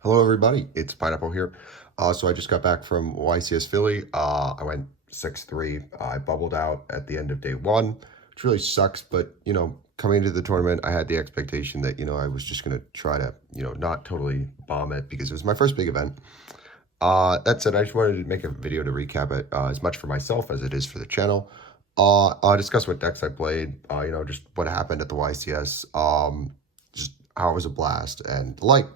Hello, everybody. It's Pineapple here. So I just got back from YCS Philly. I went 6-3. I bubbled out at the end of day one, which really sucks. But, coming into the tournament, I had the expectation that, I was just going to try to, not totally bomb it because it was my first big event. That said, I just wanted to make a video to recap it as much for myself as it is for the channel. I'll discuss what decks I played, just what happened at the YCS, just how it was a blast and the like.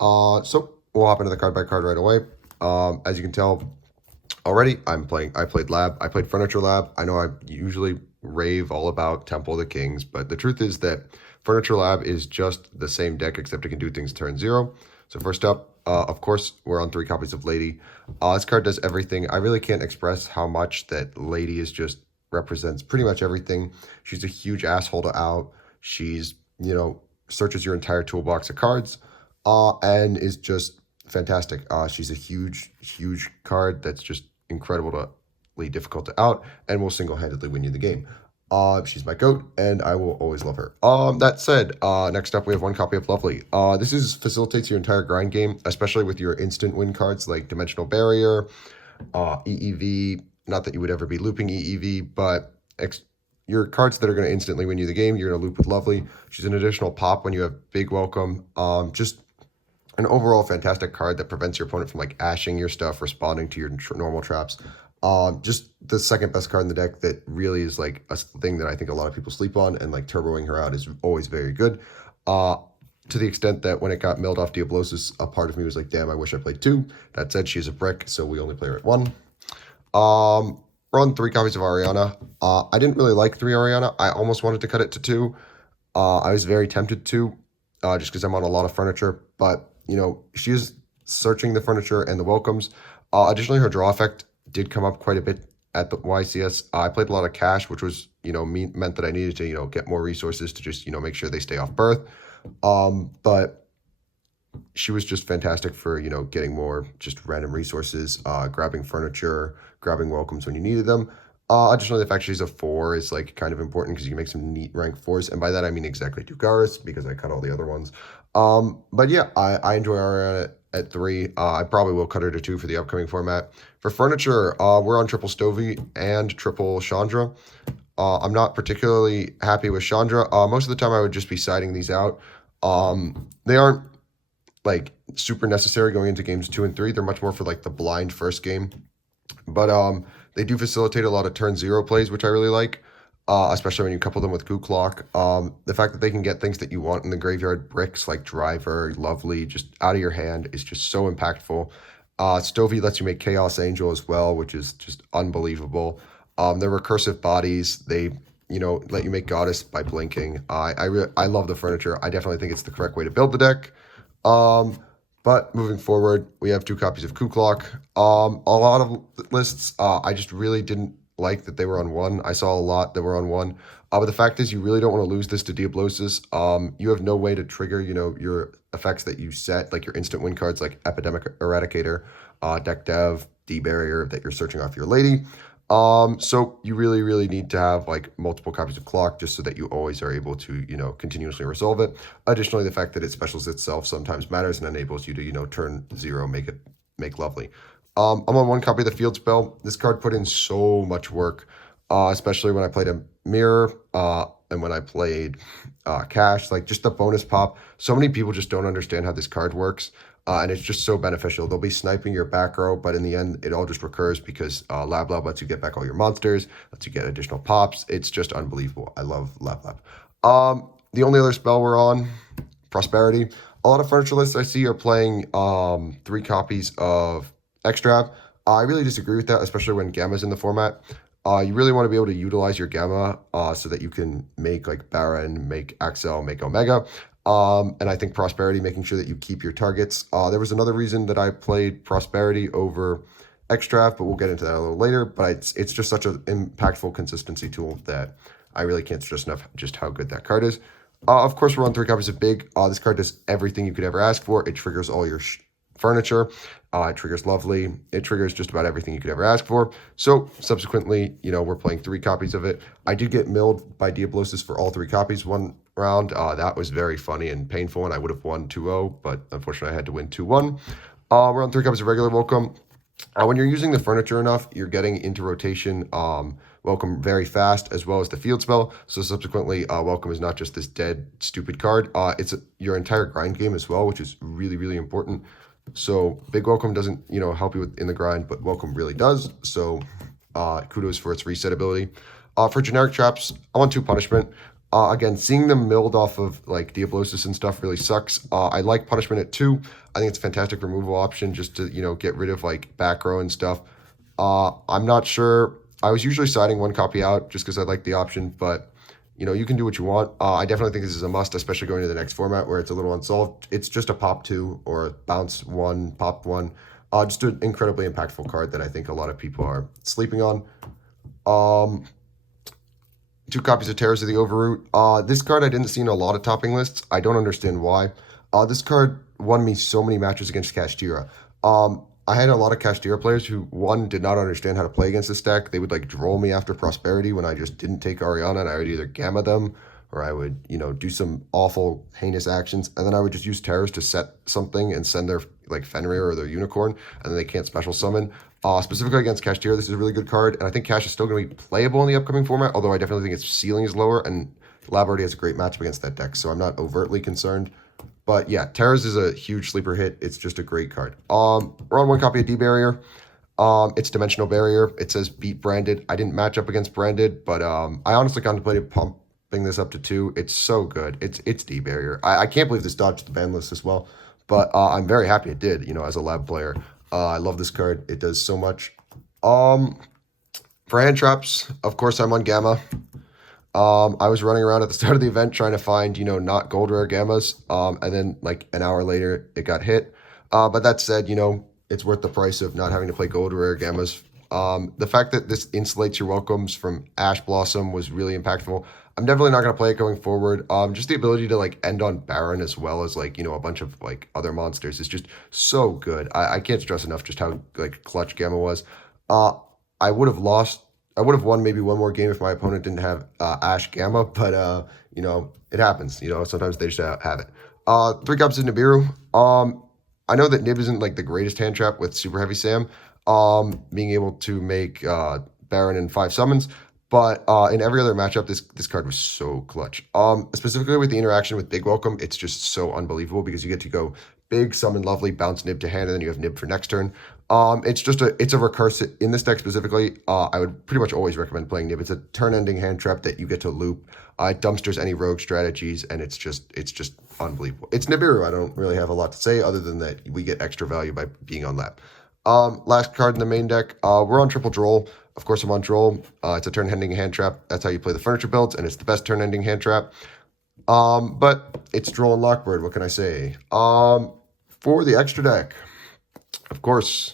So we'll hop into the card by card right away. As you can tell already, I played Lab. I played Furniture Lab. I know I usually rave all about Temple of the Kings, but the truth is that Furniture Lab is just the same deck, except it can do things turn 0. So first up, of course, we're on 3 copies of Lady. This card does everything. I really can't express how much that Lady is just represents pretty much everything. She's a huge asshole to out. She's, searches your entire toolbox of cards, and is just fantastic. She's a huge, huge card that's just incredibly difficult to out and will single-handedly win you the game. She's my goat, and I will always love her. That said, next up we have 1 copy of Lovely. This facilitates your entire grind game, especially with your instant win cards like Dimensional Barrier, EEV. Not that you would ever be looping EEV, but your cards that are going to instantly win you the game, you're going to loop with Lovely. She's an additional pop when you have Big Welcome. Just an overall fantastic card that prevents your opponent from like ashing your stuff, responding to your normal traps. Just the second best card in the deck that really is like a thing that I think a lot of people sleep on, and like turboing her out is always very good. To the extent that when it got milled off Diablosis, a part of me was like, damn, I wish I played 2. That said, she's a brick, so we only play her at 1. We're on 3 copies of Ariana. I didn't really like 3 Ariana. I almost wanted to cut it to 2. I was very tempted to, just because I'm on a lot of furniture, but she is searching the furniture and the welcomes. Additionally, her draw effect did come up quite a bit at the YCS. I played a lot of cash, which was, meant that I needed to, get more resources to just, make sure they stay off birth. But she was just fantastic for, getting more just random resources, grabbing furniture, grabbing welcomes when you needed them. Additionally, the fact she's a 4 is like kind of important because you can make some neat rank 4s. And by that, I mean exactly Dugaris because I cut all the other ones. But yeah, I enjoy Ariana at 3. I probably will cut her to 2 for the upcoming format. For furniture, we're on triple Stovey and triple Chandra. I'm not particularly happy with Chandra. Most of the time I would just be siding these out. They aren't like super necessary going into games 2 and 3. They're much more for like the blind first game. But they do facilitate a lot of turn 0 plays, which I really like. Especially when you couple them with Goo Clock. The fact that they can get things that you want in the graveyard, bricks like Driver, Lovely, just out of your hand is just so impactful. Stovey lets you make Chaos Angel as well, which is just unbelievable. Their recursive bodies, they let you make Goddess by blinking. I love the furniture. I definitely think it's the correct way to build the deck. But moving forward, we have 2 copies of Goo Clock. A lot of lists, I just really didn't like that they were on 1. I saw a lot that were on 1. But the fact is you really don't want to lose this to Diablosis. You have no way to trigger, your effects that you set, like your instant win cards like Epidemic Eradicator, Deck Dev, D-Barrier that you're searching off your Lady. So you really, really need to have like multiple copies of Clock just so that you always are able to, continuously resolve it. Additionally, the fact that it specials itself sometimes matters and enables you to, turn 0, make Lovely. I'm on 1 copy of the Field Spell. This card put in so much work, especially when I played a Mirror, and when I played Cash, like just the bonus pop. So many people just don't understand how this card works. And it's just so beneficial. They'll be sniping your back row, but in the end, it all just recurs because Lab lets you get back all your monsters, lets you get additional pops. It's just unbelievable. I love Lab. The only other spell we're on, Prosperity. A lot of furniture lists I see are playing 3 copies of Extrav. I really disagree with that, especially when Gamma's in the format. You really want to be able to utilize your Gamma so that you can make like Baron, make Axel, make Omega. And I think Prosperity, making sure that you keep your targets. There was another reason that I played Prosperity over Extrav, but we'll get into that a little later. But it's just such an impactful consistency tool that I really can't stress enough just how good that card is. Of course, we're on 3 copies of Big. This card does everything you could ever ask for. It triggers all your furniture. It triggers Lovely. It triggers just about everything you could ever ask for. So subsequently, we're playing 3 copies of it. I did get milled by Diablosis for all 3 copies one round. That was very funny and painful, and I would have won 2-0, but unfortunately I had to win 2-1. We're on 3 copies of regular Welcome. When you're using the furniture enough, you're getting into rotation Welcome very fast, as well as the field spell. So subsequently, Welcome is not just this dead, stupid card. It's your entire grind game as well, which is really, really important. So big Welcome doesn't, help you in the grind, but Welcome really does. So kudos for its reset ability. For generic traps, I want 2 punishment. Again, seeing them milled off of like Diablosis and stuff really sucks. I like punishment at 2. I think it's a fantastic removal option just to, get rid of like back row and stuff. I'm not sure. I was usually siding 1 copy out just because I like the option, but you can do what you want. I definitely think this is a must, especially going to the next format where it's a little unsolved. It's just a pop 2 or a bounce 1, pop 1. Just an incredibly impactful card that I think a lot of people are sleeping on. 2 copies of Terrors of the Overroot. This card I didn't see in a lot of topping lists. I don't understand why. This card won me so many matches against Kashtira. I had a lot of Kashtira players who, one, did not understand how to play against this deck. They would like droll me after Prosperity when I just didn't take Ariana, and I would either gamma them or I would, do some awful, heinous actions, and then I would just use Terrors to set something and send their like Fenrir or their Unicorn, and then they can't special summon. Specifically against Kashtira, this is a really good card, and I think Cash is still going to be playable in the upcoming format, although I definitely think its ceiling is lower, and Lab already has a great matchup against that deck, so I'm not overtly concerned. But yeah, Terrors is a huge sleeper hit. It's just a great card. We're on 1 copy of D-Barrier. It's Dimensional Barrier. It says beat Branded. I didn't match up against Branded, but I honestly contemplated pumping this up to 2. It's so good. It's D-Barrier. I can't believe this dodged the ban list as well, but I'm very happy it did, as a Lab player. I love this card. It does so much. For hand traps, of course, I'm on Gamma. I was running around at the start of the event trying to find, not gold rare gammas. And then like an hour later, it got hit. But that said, it's worth the price of not having to play gold rare gammas. The fact that this insulates your welcomes from Ash Blossom was really impactful. I'm definitely not going to play it going forward. Just the ability to like end on Baron as well as like, a bunch of like other monsters is just so good. I can't stress enough just how like clutch Gamma was. I would have won maybe 1 more game if my opponent didn't have Ash Gamma, but it happens. Sometimes they just have it. 3 copies of Nibiru. I know that Nib isn't like the greatest hand trap with Super Heavy Sam, being able to make Baron and 5 summons, but in every other matchup, this card was so clutch. Specifically with the interaction with Big Welcome, it's just so unbelievable because you get to go big, summon Lovely, bounce Nib to hand, and then you have Nib for next turn. It's a recursive in this deck specifically. I would pretty much always recommend playing Nib. It's a turn-ending hand trap that you get to loop. It dumpsters any rogue strategies, and it's just unbelievable. It's Nibiru. I don't really have a lot to say other than that we get extra value by being on lap. Last card in the main deck. We're on triple Droll. Of course, I'm on Droll. It's a turn-ending hand trap. That's how you play the furniture builds, and it's the best turn-ending hand trap. But it's Droll and Lockbird. What can I say? For the extra deck, of course,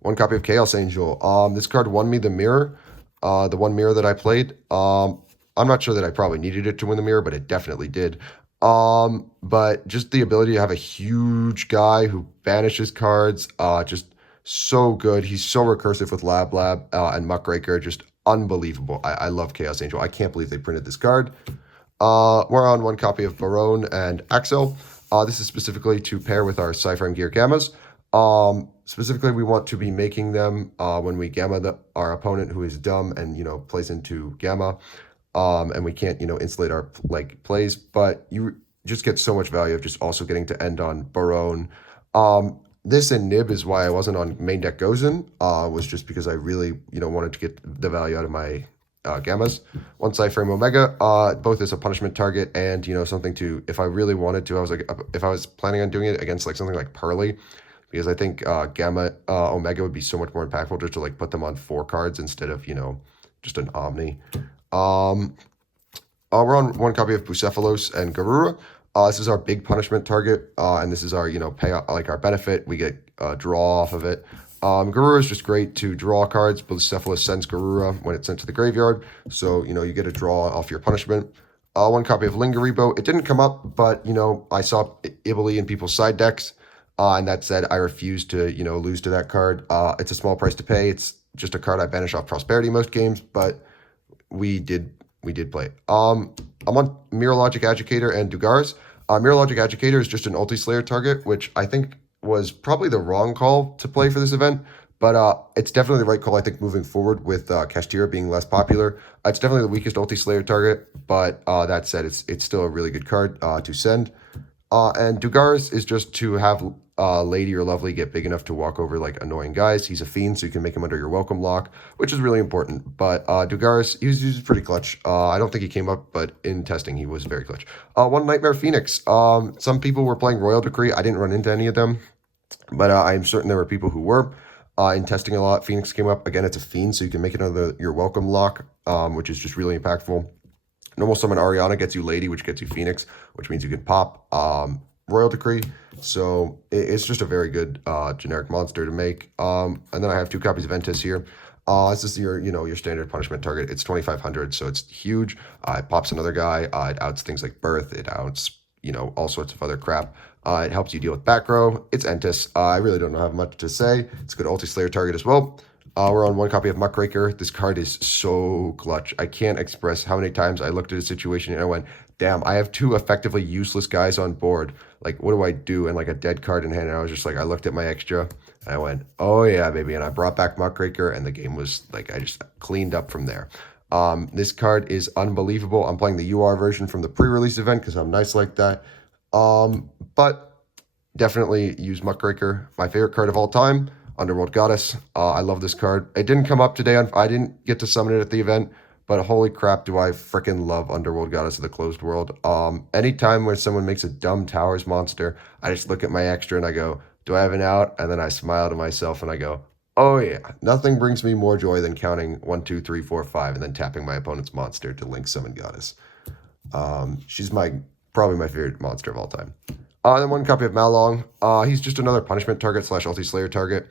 1 copy of Chaos Angel. This card won me the mirror, the 1 mirror that I played. I'm not sure that I probably needed it to win the mirror, but it definitely did. But just the ability to have a huge guy who banishes cards, just so good. He's so recursive with Lab and Muckraker, just unbelievable. I love Chaos Angel. I can't believe they printed this card. We're on 1 copy of Barone and Axel. This is specifically to pair with our Cypher and Gear Gammas. Specifically, we want to be making them when we gamma our opponent who is dumb and, plays into gamma. And we can't, insulate our plays, but you just get so much value of just also getting to end on Barone. This and Nib is why I wasn't on main deck Gozen, was just because I really, wanted to get the value out of my gammas. 1 Cypher and Omega, both as a punishment target and, something to, if I really wanted to, if I was planning on doing it against something like Pearly, because I think Gamma Omega would be so much more impactful just to put them on 4 cards instead of, just an Omni. We're on 1 copy of Bucephalos and Garura. This is our big punishment target, and this is our, payout, our benefit. We get draw off of it. Garura is just great to draw cards. Bucephalus sends Garura when it's sent to the graveyard, so, you get a draw off your punishment. 1 copy of Lingaribo. It didn't come up, but, I saw Ibali in people's side decks. And that said, I refuse to, lose to that card. It's a small price to pay. It's just a card I banish off Prosperity most games, but we did we did play it. I'm on Mirror Agitator and Dugars. Mirror Agitator is just an Ulti Slayer target, which I think was probably the wrong call to play for this event, but it's definitely the right call, I think, moving forward with Kashtira being less popular. It's definitely the weakest Ulti Slayer target, but that said, it's still a really good card to send. And Dugars is just to have Lady or Lovely get big enough to walk over like annoying guys. He's a fiend, so you can make him under your welcome lock, which is really important. But Dugars, he was pretty clutch. I don't think he came up, but in testing, he was very clutch. One Nightmare Phoenix. Some people were playing Royal Decree. I didn't run into any of them, but I'm certain there were people who were. In testing a lot, Phoenix came up. Again, it's a fiend, so you can make it under your welcome lock, which is just really impactful. Normal summon Ariana gets you Lady, which gets you Phoenix, which means you can pop Royal Decree. So it's just a very good generic monster to make. And then I have 2 copies of Ventus here. This is your standard punishment target. It's 2,500, so it's huge. It pops another guy. It outs things like Birth. It outs all sorts of other crap. It helps you deal with back row. It's Entis. I really don't have much to say. It's a good Ulti Slayer target as well. We're on 1 copy of Muckraker. This card is so clutch. I can't express how many times I looked at a situation and I went, damn, I have 2 effectively useless guys on board. Like, what do I do? And like a dead card in hand, and I was just like, I looked at my extra and I went, oh yeah, baby. And I brought back Muckraker and the game was like, I just cleaned up from there. This card is unbelievable. I'm playing the UR version from the pre-release event because I'm nice like that. But definitely use Muckraker. My favorite card of all time. Underworld Goddess. I love this card. It didn't come up today. I didn't get to summon it at the event, but holy crap, do I freaking love Underworld Goddess of the Closed World. Anytime when someone makes a dumb Towers monster, I just look at my extra and I go, do I have an out? And then I smile to myself and I go, oh yeah. Nothing brings me more joy than counting 1, 2, 3, 4, 5 and then tapping my opponent's monster to link summon Goddess. She's probably my favorite monster of all time. Then 1 copy of Malong. He's just another punishment target / Ulti Slayer target.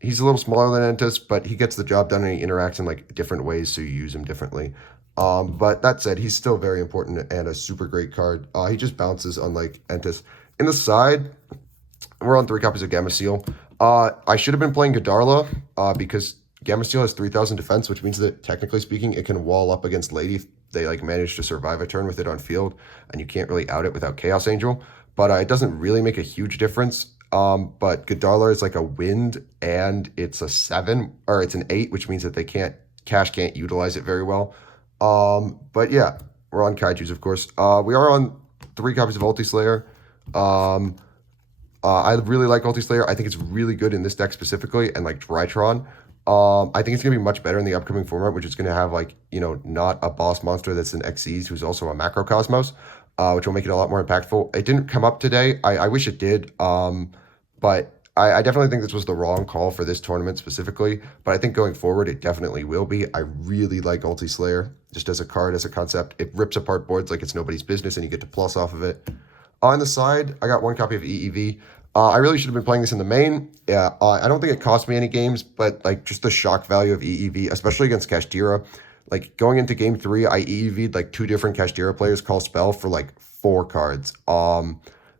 He's a little smaller than Entis, but he gets the job done and he interacts in like different ways, so you use him differently. But that said, he's still very important and a super great card. He just bounces unlike Entis. In the side, we're on 3 copies of Gamma Seal. I should have been playing Godarla because Gamma Seal has 3,000 defense, which means that technically speaking, it can wall up against Lady if they like manage to survive a turn with it on field, and you can't really out it without Chaos Angel. But it doesn't really make a huge difference. But Godarla is like a wind, and it's a 7 or it's an 8, which means that Cash can't utilize it very well. But yeah, we're on Kaijus, of course. We are on 3 copies of Ulti Slayer. I really like Ulti Slayer. I think it's really good in this deck specifically, and like Drytron. I think it's going to be much better in the upcoming format, which is going to have like, not a boss monster that's an Xyz who's also a Macrocosmos, which will make it a lot more impactful. It didn't come up today. I wish it did, but I definitely think this was the wrong call for this tournament specifically, but I think going forward, it definitely will be. I really like Ulti Slayer, just as a card, as a concept. It rips apart boards like it's nobody's business, and you get to plus off of it. On the side, I got 1 copy of EEV. I really should have been playing this in the main. Yeah, I don't think it cost me any games, but like just the shock value of EEV, especially against Kashtira. Like going into game 3, I EEV'd like 2 different Kashtira players call spell for like 4 cards.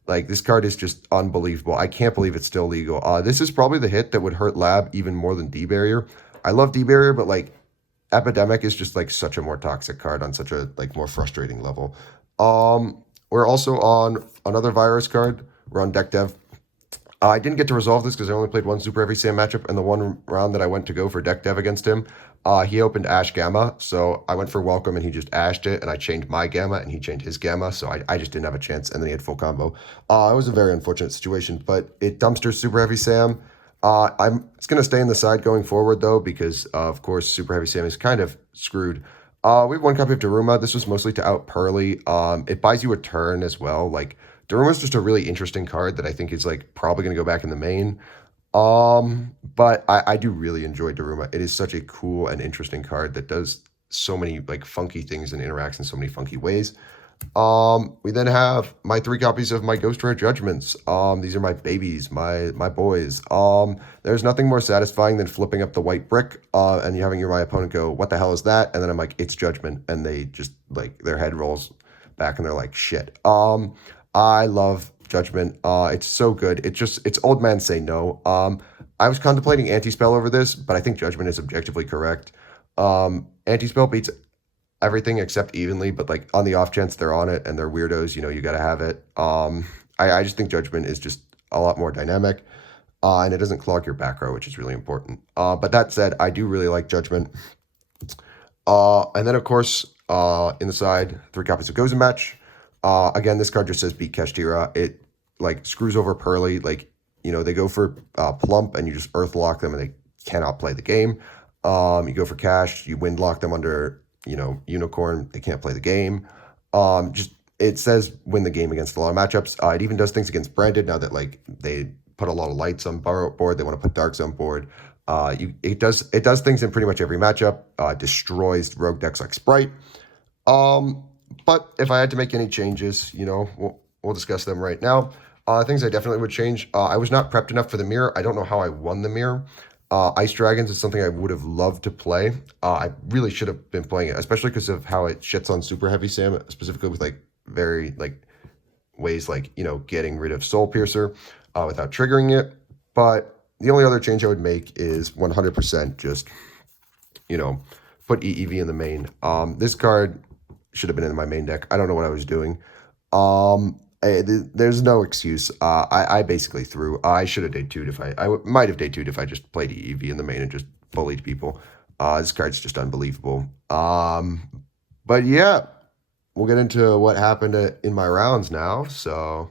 Like this card is just unbelievable. I can't believe it's still legal. This is probably the hit that would hurt Lab even more than D-Barrier. I love D-Barrier, but like Epidemic is just like such a more toxic card on such a like more frustrating level. We're also on another virus card. We're on Deck Dev. I didn't get to resolve this because I only played 1 Super Heavy Sam matchup, and the 1 round that I went to go for Deck Dev against him, he opened Ash Gamma, so I went for Welcome, and he just ashed it, and I chained my Gamma, and he chained his Gamma, so I just didn't have a chance, and then he had full combo. It was a very unfortunate situation, but it dumpsters Super Heavy Sam. It's going to stay in the side going forward, though, because, of course, Super Heavy Sam is kind of screwed. We have 1 copy of Daruma. This was mostly to out Pearly. It buys you a turn as well, like, Daruma is just a really interesting card that I think is like probably going to go back in the main. But I do really enjoy Daruma. It is such a cool and interesting card that does so many like funky things and interacts in so many funky ways. We then have my 3 copies of my Ghost Rare Judgments. These are my babies, my boys. There's nothing more satisfying than flipping up the white brick and you having my opponent go, what the hell is that? And then I'm like, it's Judgment. And they just like their head rolls back and they're like, shit. I love Judgment. It's so good. It's old man say no. I was contemplating Anti-Spell over this, but I think Judgment is objectively correct. Anti-Spell beats everything except evenly, but like on the off chance they're on it and they're weirdos, you gotta have it. I just think Judgment is just a lot more dynamic, and it doesn't clog your back row, which is really important. But that said, I do really like Judgment. And then of course, in the side, 3 copies of Gozen Match. Again, this card just says beat Kashtira. It like screws over Pearly. Like, they go for Plump and you just Earth lock them and they cannot play the game. You go for Cash, you wind lock them under, Unicorn, they can't play the game. It says win the game against a lot of matchups. It even does things against Branded now that like they put a lot of lights on board. They want to put darks on board. It does things in pretty much every matchup. Destroys rogue decks like Sprite. But if I had to make any changes, we'll discuss them right now. Things I definitely would change. I was not prepped enough for the mirror. I don't know how I won the mirror. Ice Dragons is something I would have loved to play. I really should have been playing it, especially because of how it shits on Super Heavy Sam, specifically with like very like ways like, getting rid of Soul Piercer without triggering it. But the only other change I would make is 100% just, put EEV in the main. This card should have been in my main deck. I don't know what I was doing. There's no excuse. I basically threw. I should have day 2'd if I might have day 2'd if I just played EEV in the main and just bullied people. This card's just unbelievable. But yeah, we'll get into what happened in my rounds now. So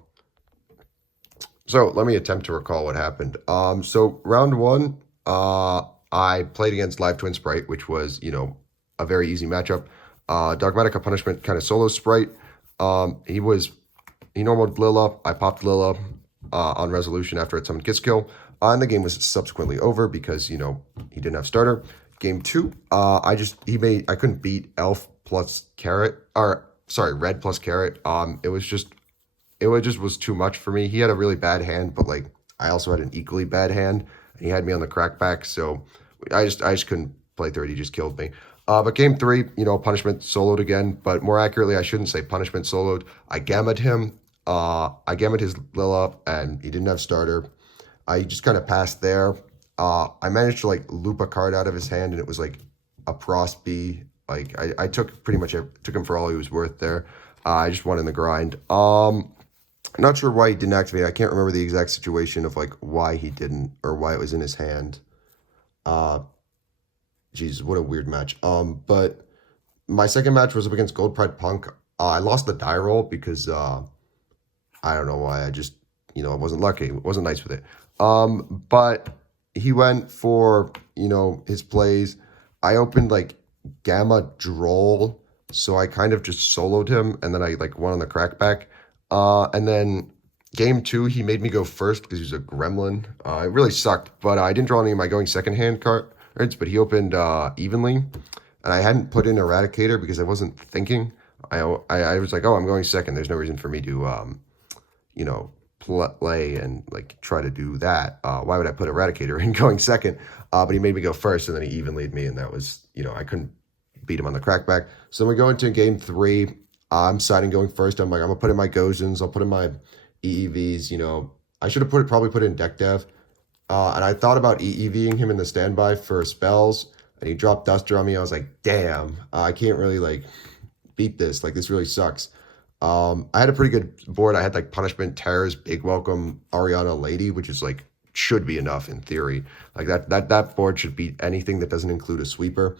let me attempt to recall what happened. So round 1, I played against Live Twin Sprite, which was, a very easy matchup. Dogmatic Punishment kind of solo Sprite. He normaled Lilla. I popped Lilla on resolution after it summoned Kiss Kill. And the game was subsequently over because, he didn't have starter. Game 2, I couldn't beat Elf plus Carrot, Red plus Carrot. It just was too much for me. He had a really bad hand, but like I also had an equally bad hand. And he had me on the crackback, so I just couldn't play through it. He just killed me. But game 3, Punishment soloed again, but more accurately, I shouldn't say Punishment soloed. I gammed him. I gammed his Lilla, and he didn't have starter. I just kind of passed there. I managed to like loop a card out of his hand, and it was like a Prost B. Like I took him for all he was worth there. I just won in the grind. Not sure why he didn't activate. I can't remember the exact situation of like why he didn't or why it was in his hand. Jesus, what a weird match. But my second match was up against Gold Pride Punk. I lost the die roll because I don't know why. I just, I wasn't lucky. It wasn't nice with it. But he went for, his plays. I opened like Gamma Droll, so I kind of just soloed him, and then I like won on the crackback. And then game 2, he made me go first because he was a gremlin. It really sucked, but I didn't draw any of my going second hand cards, but he opened evenly, and I hadn't put in Eradicator because I wasn't thinking. I was like, oh, I'm going second. There's no reason for me to, play and like try to do that. Why would I put Eradicator in going second? But he made me go first, and then he evenly'd me, and that was, I couldn't beat him on the crackback. So then we go into game 3. I'm siding going first. I'm like, I'm gonna put in my Gozens. I'll put in my EEVs. I should have probably put in deck dev. And I thought about EEVing him in the standby for spells, and he dropped Duster on me. I was like, damn, I can't really like beat this. Like, this really sucks. I had a pretty good board. I had like Punishment, Terrors, Big Welcome, Ariana Lady, which is like should be enough in theory. Like that board should beat anything that doesn't include a sweeper.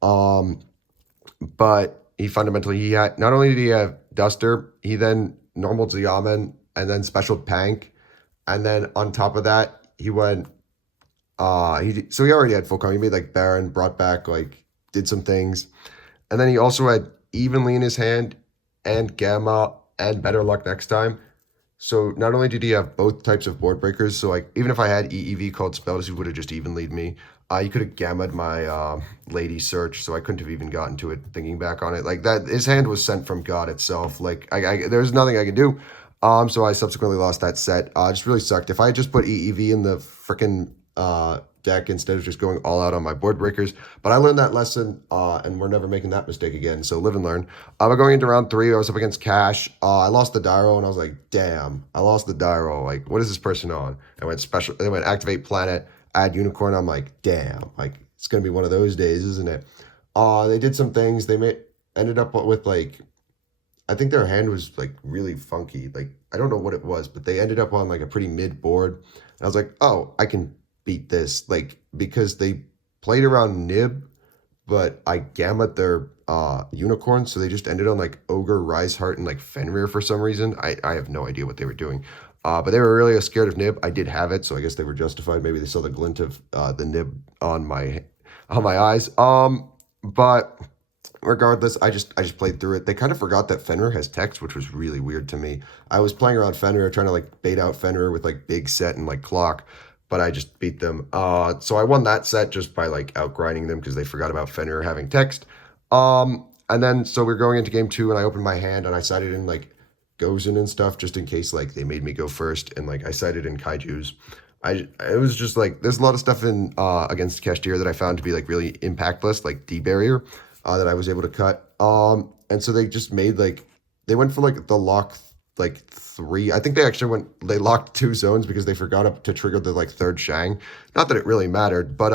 But he had, not only did he have Duster, he then normaled Xiamen and then special Pank. And then on top of that, he went, so he already had full combo. He made like Baron, brought back, like did some things. And then he also had Evenly in his hand and Gamma and Better Luck Next Time. So not only did he have both types of board breakers, so like even if I had EEV called spells, he would have just evenly'd me. He could have gamma'd my Lady Search, so I couldn't have even gotten to it thinking back on it. Like that, his hand was sent from God itself. Like there's nothing I could do. So I subsequently lost that set. Just really sucked. If I had just put EEV in the freaking deck instead of just going all out on my board breakers. But I learned that lesson, and we're never making that mistake again. So live and learn. But going into round 3, I was up against Cash. I lost the die roll, and I was like, damn, I lost the die roll. Like, what is this person on? I went special. They went activate planet, add unicorn. I'm like, damn, like it's gonna be one of those days, isn't it? They did some things. Ended up with like, I think their hand was like really funky. Like I don't know what it was, but they ended up on like a pretty mid board. And I was like, oh, I can beat this. Like because they played around Nib, but I gamut their unicorn, so they just ended on like Ogre, Rise Heart, and like Fenrir for some reason. I have no idea what they were doing. But they were really scared of Nib. I did have it, so I guess they were justified. Maybe they saw the glint of the Nib on my eyes. But regardless, I just played through it. They kind of forgot that Fenrir has text, which was really weird to me. I was playing around Fenrir, trying to like bait out Fenrir with like big set and like clock, but I just beat them. So I won that set just by like outgrinding them because they forgot about Fenrir having text. And then so we're going into game 2, and I opened my hand and I sided in like Gozen and stuff just in case like they made me go first, and like I sided in Kaiju's. It was just like there's a lot of stuff in against Cashier that I found to be like really impactless, like D barrier, that I was able to cut. And so they just made like they went for like the lock like 3. I think they locked 2 zones because they forgot to trigger the like 3rd Shang. Not that it really mattered, but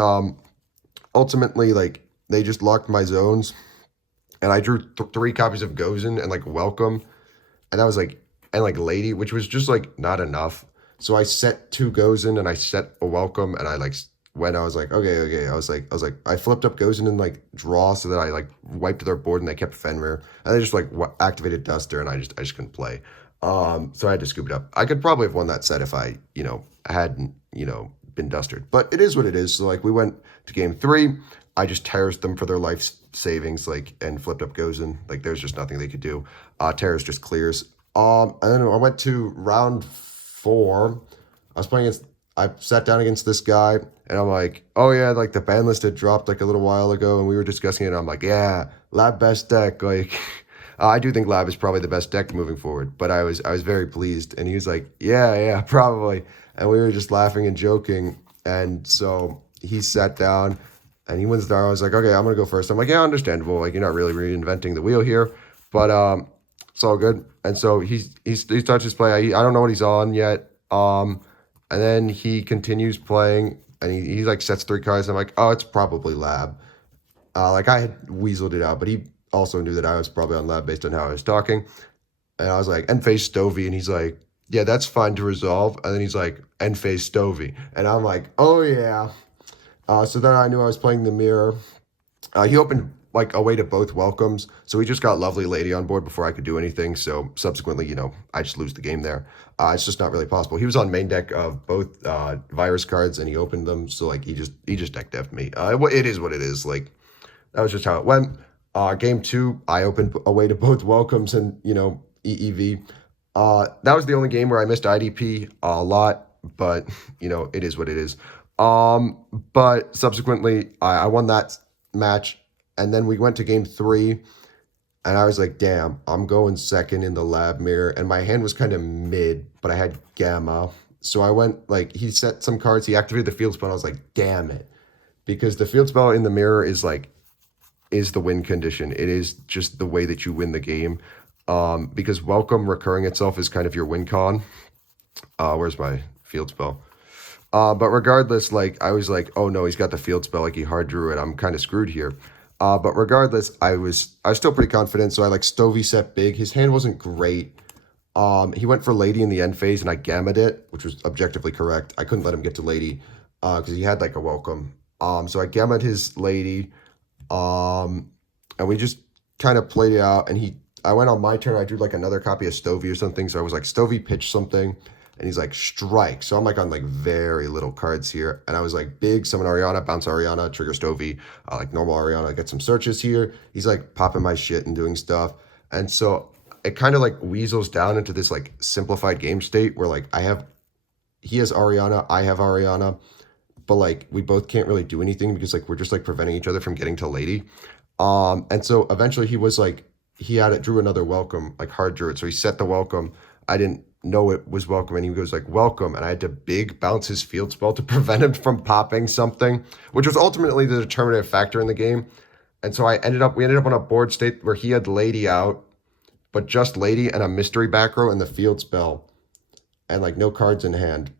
ultimately like they just locked my zones, and I drew 3 copies of Gozen and like Welcome, and that was like and like Lady, which was just like not enough. So I set 2 Gozen and I set a Welcome, and I like when I was like, okay, I flipped up Gozen and like draw so that I like wiped their board, and they kept Fenrir, and they just like activated Duster, and I just couldn't play. So I had to scoop it up. I could probably have won that set if I, hadn't, been dustered. But it is what it is. So like we went to game 3. I just terraced them for their life savings, like, and flipped up Gozen. Like there's just nothing they could do. Terrace just clears. And then I went to round 4. I sat down against this guy, and I'm like, oh yeah, like the ban list had dropped like a little while ago, and we were discussing it, and I'm like, yeah, Lab best deck. Like, I do think Lab is probably the best deck moving forward, but I was very pleased, and he was like, yeah, probably. And we were just laughing and joking, and so he sat down, and he wins there. I was like, okay, I'm going to go first. I'm like, yeah, understandable. Like, you're not really reinventing the wheel here, but it's all good. And so he starts his play. I don't know what he's on yet. And then he continues playing, and he like sets 3 cards. I'm like, oh, it's probably Lab. Like I had weaseled it out, but he also knew that I was probably on Lab based on how I was talking. And I was like, end phase Stovey, and he's like, yeah, that's fine to resolve. And then he's like, end phase Stovey, and I'm like, oh yeah. So then I knew I was playing the mirror. He opened like a way to both welcomes, so he just got Lovely Lady on board before I could do anything. So subsequently, I just lose the game there. It's just not really possible. He was on main deck of both virus cards, and he opened them. So like he just deck dev'd me. It is what it is. Like that was just how it went. Game 2, I opened a way to both welcomes and EEV. That was the only game where I missed IDP a lot, but it is what it is. But subsequently, I won that match. And then we went to game 3, and I was like, damn, I'm going second in the Lab mirror. And my hand was kind of mid, but I had Gamma. So I went, like, he set some cards. He activated the field spell. And I was like, damn it. Because the field spell in the mirror is the win condition. It is just the way that you win the game. Because Welcome recurring itself is kind of your win con. Where's my field spell? But regardless, like, I was like, oh no, he's got the field spell. Like, he hard drew it. I'm kind of screwed here. But regardless, I was still pretty confident. So I like Stovey set big. His hand wasn't great. He went for Lady in the end phase, and I gammed it, which was objectively correct. I couldn't let him get to Lady because he had like a welcome. So I gammed his Lady, and we just kind of played it out. And I went on my turn. I drew like another copy of Stovey or something. So I was like, Stovey pitch something. And he's like, strike. So I'm like on like very little cards here. And I was like, big, summon Ariana, bounce Ariana, trigger Stovey, like normal Ariana, get some searches here. He's like popping my shit and doing stuff. And so it kind of like weasels down into this like simplified game state where like he has Ariana, I have Ariana, but like we both can't really do anything because like we're just like preventing each other from getting to Lady. And so eventually he was like, drew another welcome, like hard drew it. So he set the welcome. I didn't know it was welcome, and he goes like, welcome, and I had to big bounce his field spell to prevent him from popping something, which was ultimately the determinative factor in the game. And so we ended up on a board state where he had Lady out, but just Lady and a mystery back row and the field spell, and like no cards in hand.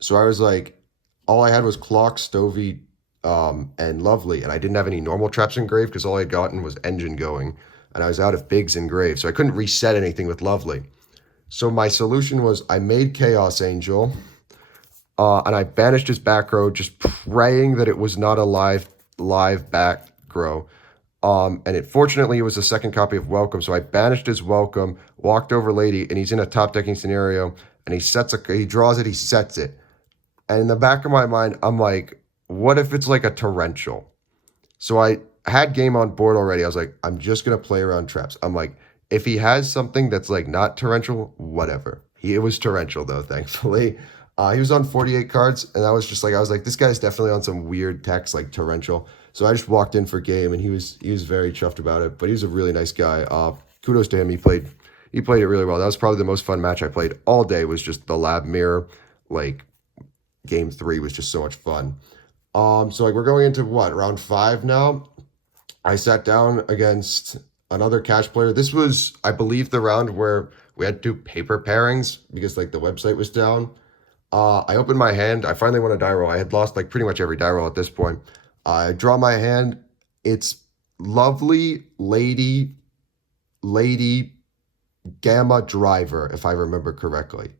So I was like, all I had was Clock, Stovey, and Lovely, and I didn't have any normal traps engraved because all I had gotten was Engine going, and I was out of bigs engraved, so I couldn't reset anything with Lovely. So my solution was I made Chaos Angel, and I banished his back row, just praying that it was not a live back row. And fortunately, it was a second copy of Welcome, so I banished his Welcome, walked over Lady, and he's in a top decking scenario, and he draws it, he sets it. And in the back of my mind, I'm like, what if it's like a torrential? So I had game on board already. I was like, I'm just going to play around traps. I'm like, if he has something that's like not torrential, whatever. It was torrential though, thankfully. He was on 48 cards, and I was like, this guy's definitely on some weird text like torrential. So I just walked in for game, and he was very chuffed about it. But he was a really nice guy. Kudos to him. He played it really well. That was probably the most fun match I played all day. Was just the lab mirror. Like game 3 was just so much fun. So like we're going into what, round 5 now? I sat down against another cash player. This was, I believe, the round where we had to do paper pairings because like the website was down. I opened my hand. I finally won a die roll. I had lost like pretty much every die roll at this point. I draw my hand. It's Lovely, Lady, Gamma, Driver, if I remember correctly.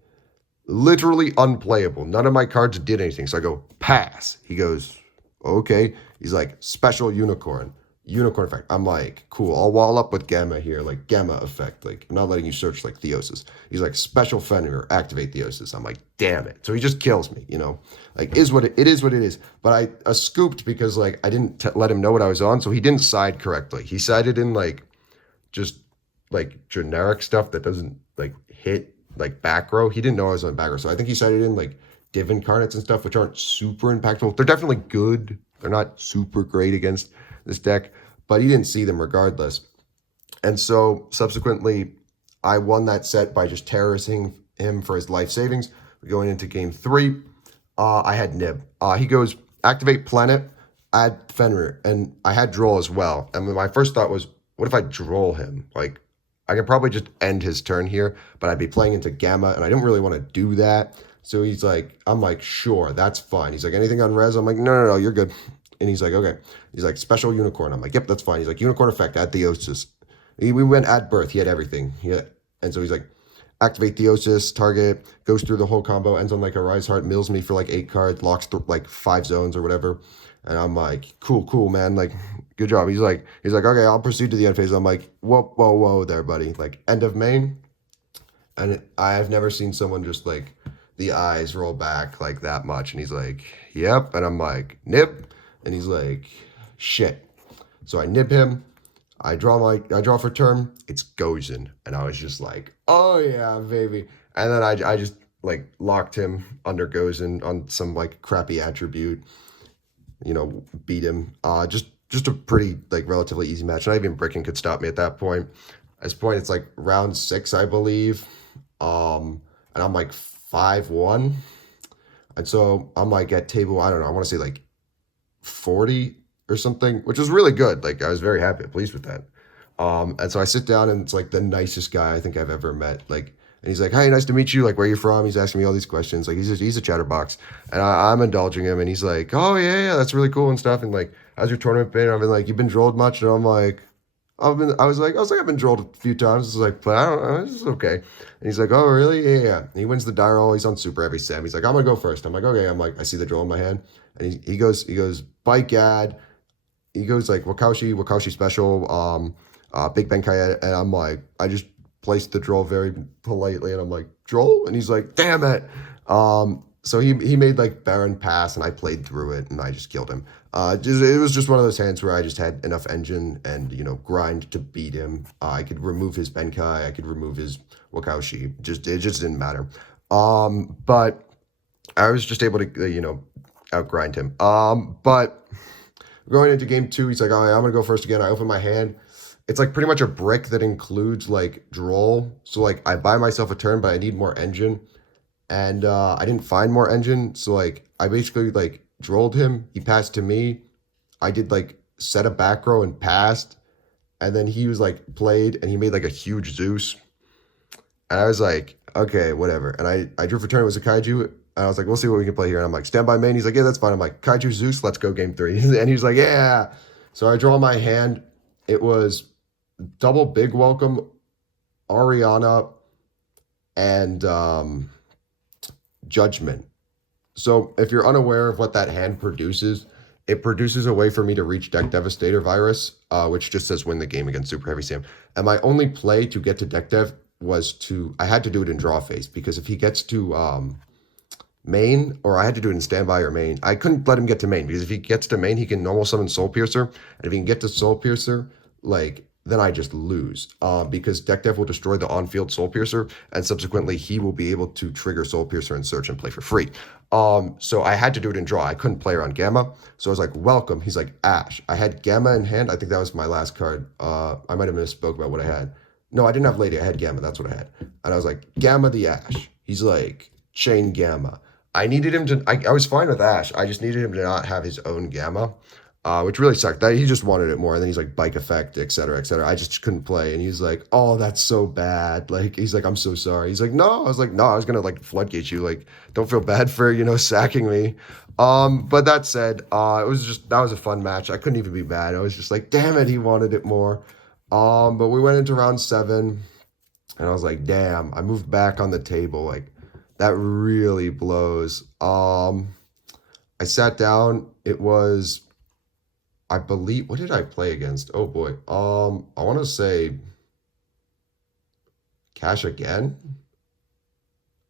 Literally unplayable. None of my cards did anything. So I go, pass. He goes, okay. He's like, special unicorn effect. I'm like, cool. I'll wall up with Gamma here, like Gamma effect. Like, I'm not letting you search like Theosis. He's like, special Fenrir, activate Theosis. I'm like, damn it. So he just kills me, you know? Like, it is what it is. But I scooped because like I didn't let him know what I was on, so he didn't side correctly. He sided in like just like generic stuff that doesn't like hit like back row. He didn't know I was on back row, so I think he sided in like Div Incarnates and stuff, which aren't super impactful. They're definitely good. They're not super great against this deck, but he didn't see them regardless. And so subsequently, I won that set by just terrorizing him for his life savings. Going into game 3, I had Nib. He goes, activate Planet, add Fenrir, and I had Droll as well. And my first thought was, what if I Droll him? Like, I could probably just end his turn here, but I'd be playing into Gamma, and I didn't really want to do that. So he's like, I'm like, sure, that's fine. He's like, anything on res? I'm like, no, you're good. And he's like, okay. He's like, special unicorn. I'm like, yep, that's fine. He's like, unicorn effect, add Theosis. We went add birth. He had everything. And so he's like, activate Theosis, target, goes through the whole combo, ends on like a Rise Heart, mills me for like 8 cards, locks like 5 zones or whatever. And I'm like, cool, man. Like, good job. He's like, okay, I'll proceed to the end phase. I'm like, whoa there, buddy. Like, end of main. And I've never seen someone just like the eyes roll back like that much. And he's like, yep. And I'm like, nib. And he's like, shit. So I nib him. I draw for turn. It's Gozen. And I was just like, oh yeah, baby. And then I just like locked him under Gozen on some like crappy attribute. You know, beat him. Just a pretty like relatively easy match. Not even Bricken could stop me at that point. At this point, it's like round 6, I believe. And I'm like 5-1. And so I'm like at table, I don't know, I want to say like 40 or something, which was really good. Like I was very happy, pleased with that. And so I sit down, and it's like the nicest guy I think I've ever met. Like, and he's like, "Hey, nice to meet you. Like, where you from?" He's asking me all these questions. Like, he's a chatterbox, and I'm indulging him. And he's like, "Oh yeah, that's really cool and stuff." And like, how's your tournament been? I've been like, "You've been drolled much?" And I'm like, I was like, I've been drolled a few times. It's like, but I don't know, this is okay. And he's like, "Oh really? Yeah." And he wins the die roll. He's on super every Sam. He's like, "I'm gonna go first." I'm like, "Okay." I'm like, I see the droll in my hand, and he goes, bike ad. He goes like Wakaushi special, Big Benkai, and I'm like, I just placed the droll very politely, and I'm like, droll? And he's like, damn it. So he made like Baron pass, and I played through it, and I just killed him. It was just one of those hands where I just had enough engine and, you know, grind to beat him. I could remove his Benkai, I could remove his Wakaushi. It just didn't matter. But I was just able to, you know, outgrind him. But going into game 2, he's like, "Oh, yeah, I'm gonna go first again." I open my hand, it's like pretty much a brick that includes like droll. So like I buy myself a turn, but I need more engine, and I didn't find more engine. So like I basically like drolled him. He passed to me. I did like set a back row and passed, and then he was like played, and he made like a huge Zeus, and I was like, okay, whatever. And I drew for turn. It was a kaiju. And I was like, we'll see what we can play here. And I'm like, stand by main. He's like, yeah, that's fine. I'm like, kaiju Zeus, let's go game 3. And he's like, yeah. So I draw my hand. It was double big welcome, Ariana, and Judgment. So if you're unaware of what that hand produces, it produces a way for me to reach Deck Devastator Virus, which just says win the game against Super Heavy Sam. And my only play to get to Deck Dev was I had to do it in draw phase, because if he gets to main, or I had to do it in standby or main, I couldn't let him get to main, because if he gets to main, he can normal summon Soul Piercer. And if he can get to Soul Piercer, like, then I just lose, because Deck Dev will destroy the on-field Soul Piercer, and subsequently he will be able to trigger Soul Piercer and search and play for free. So I had to do it in draw. I couldn't play around Gamma. So I was like, welcome. He's like, Ash. I had Gamma in hand. I think that was my last card. I might have misspoke about what I had. No, I didn't have Lady. I had Gamma. That's what I had. And I was like, Gamma the Ash. He's like, chain Gamma. I needed him to, I was fine with Ash. I just needed him to not have his own Gamma, which really sucked. That he just wanted it more. And then he's like, bike effect, et cetera, et cetera. I just couldn't play. And he's like, oh, that's so bad. Like, he's like, I'm so sorry. He's like, no. I was like, no, I was going to like floodgate you. Like, don't feel bad for, sacking me. But that said, that was a fun match. I couldn't even be mad. I was just like, damn it, he wanted it more. But we went into round 7, and I was like, damn, I moved back on the table. Like, that really blows. I sat down. It was, I believe, what did I play against? Oh boy. I want to say Cash again.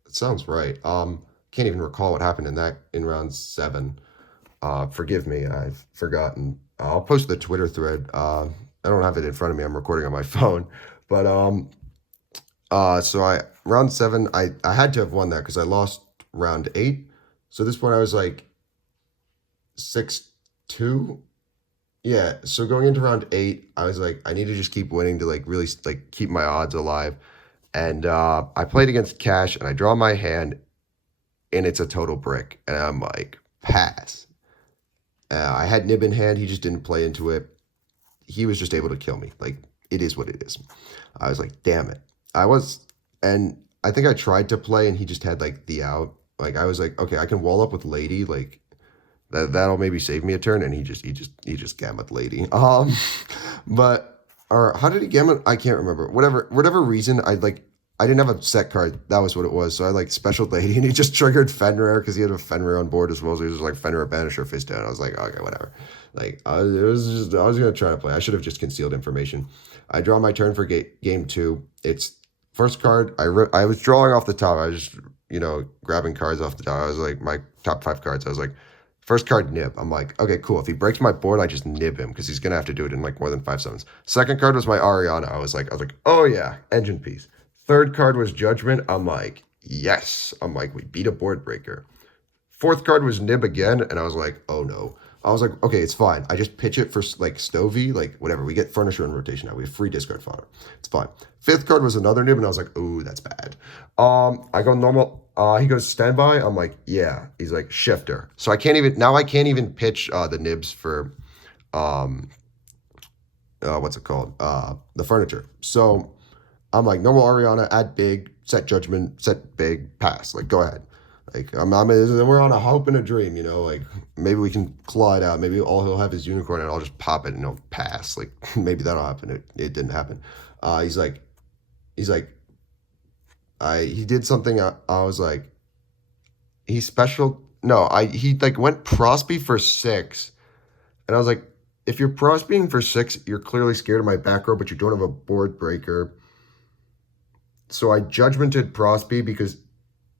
It sounds right. Can't even recall what happened in round 7. Forgive me, I've forgotten. I'll post the Twitter thread. I don't have it in front of me. I'm recording on my phone. But so round 7, I had to have won that because I lost round 8. So this point I was like 6-2. Yeah, so going into round 8, I was like, I need to just keep winning to like really like keep my odds alive. And I played against Cash, and I draw my hand, and it's a total brick. And I'm like, pass. I had Nib in hand. He just didn't play into it. He was just able to kill me. Like, it is what it is. I was like, damn it. And I think I tried to play, and he just had like the out. Like, I was like, okay, I can wall up with Lady. Like, that'll maybe save me a turn. And he just gamut Lady. But, or how did he gamut? I can't remember. Whatever reason, I didn't have a set card. That was what it was. So I like special Lady, and he just triggered Fenrir because he had a Fenrir on board as well. So he was just like Fenrir Banisher face down. I was like, okay, whatever. Like, I was gonna try to play. I should have just concealed information. I draw my turn for game 2. It's first card. I was drawing off the top. I was just grabbing cards off the top. I was like, my top 5 cards. I was like, first card, Nib. I'm like, okay, cool. If he breaks my board, I just nib him because he's gonna have to do it in like more than 5 summons. Second card was my Ariana. I was like, oh yeah, engine piece. Third card was Judgment. I'm like, yes. I'm like, we beat a board breaker. Fourth card was Nib again, and I was like, oh no. I was like, okay, it's fine. I just pitch it for like Stovey, like whatever. We get furniture in rotation now. We have free discard fodder. It's fine. Fifth card was another Nib, and I was like, oh, that's bad. I go normal. He goes standby. I'm like, yeah. He's like shifter. So I can't even pitch the Nibs for what's it called? The furniture. So I'm like, normal Ariana, add big, set Judgment, set big, pass. Like, go ahead. Like, we're on a hope and a dream, like, maybe we can claw it out. Maybe all he'll have is unicorn, and I'll just pop it, and he'll pass. Like, maybe that'll happen. It didn't happen. He did something. I was like, he like went Prosby for 6. And I was like, if you're Prosbying for 6, you're clearly scared of my back row, but you don't have a board breaker. So I judgmented Prosby because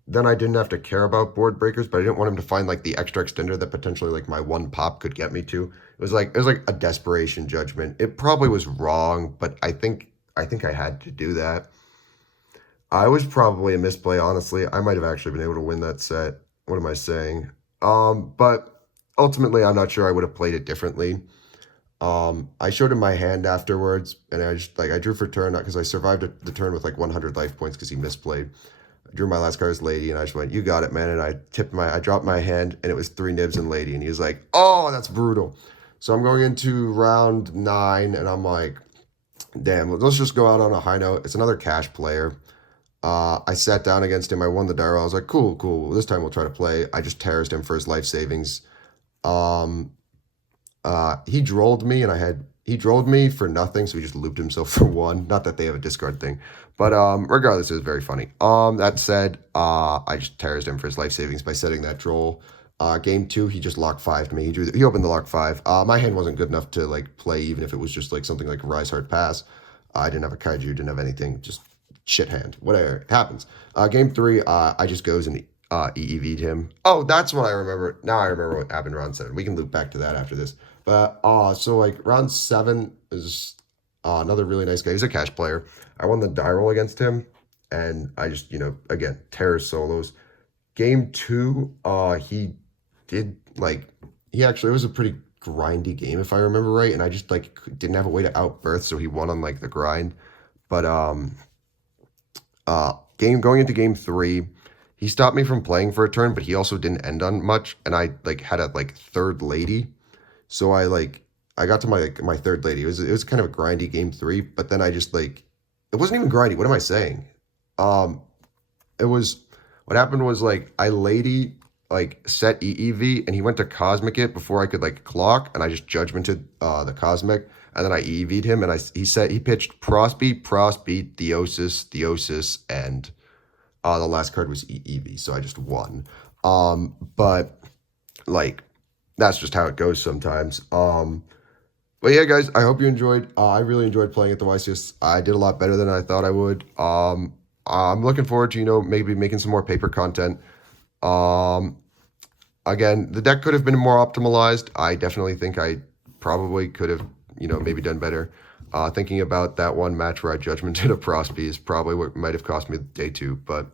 then I didn't have to care about board breakers, but I didn't want him to find like the extra extender that potentially like my 1 pop could get me to. It was like a desperation judgment. It probably was wrong, but I think I had to do that. I was probably a misplay, honestly. I might have actually been able to win that set. What am I saying? But ultimately, I'm not sure I would have played it differently. I showed him my hand afterwards, and I just like I drew for turn because I survived the turn with like 100 life points because he misplayed. I drew my last card as Lady, and I just went, "You got it, man." And I dropped my hand, and it was 3 nibs and Lady, and he was like, "Oh, that's brutal." So I'm going into round 9, and I'm like, "Damn, let's just go out on a high note." It's another cash player. I sat down against him. I won the die roll. I was like, "Cool, cool. This time we'll try to play." I just terrorist him for his life savings. Um, he drolled me, and he drolled me for nothing, so he just looped himself for 1. Not that they have a discard thing, but regardless, it was very funny. That said, I just terrorized him for his life savings by setting that droll. Game 2, he just locked 5'd me. He opened the lock 5. My hand wasn't good enough to like play, even if it was just like something like Rise Hard Pass. I didn't have a kaiju, didn't have anything, just shit hand. Whatever, it happens. Game 3, I just goes and EEV'd him. Oh, that's what I remember. Now I remember what happened round 7. We can loop back to that after this. But so like round 7 is another really nice guy. He's a cash player. I won the die roll against him, and I just again terror solos. Game 2, he did like he actually it was a pretty grindy game if I remember right, and I just like didn't have a way to outbirth, so he won on like the grind. But going into game 3. He stopped me from playing for a turn, but he also didn't end on much, and I like had a like 3rd lady. So I got to my 3rd lady. It was kind of a grindy game 3, but then I just like it wasn't even grindy. What am I saying? Um it was what happened was like I lady like set EEV, and he went to cosmic it before I could like clock, and I just judgmented the cosmic, and then I EEV'd him, and he pitched Prosbeat, Theosis, and the last card was EEV, so I just won. But like that's just how it goes sometimes. But yeah, guys, I hope you enjoyed. I really enjoyed playing at the YCS. I did a lot better than I thought I would. I'm looking forward to maybe making some more paper content. Um, Again, the deck could have been more optimized. I definitely think I probably could have maybe done better. Thinking about that one match where I judgmented a Prosby is probably what might have cost me day 2, but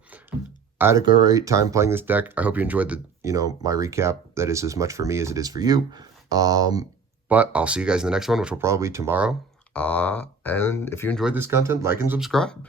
I had a great time playing this deck. I hope you enjoyed my recap. That is as much for me as it is for you. But I'll see you guys in the next one, which will probably be tomorrow. And if you enjoyed this content, like and subscribe.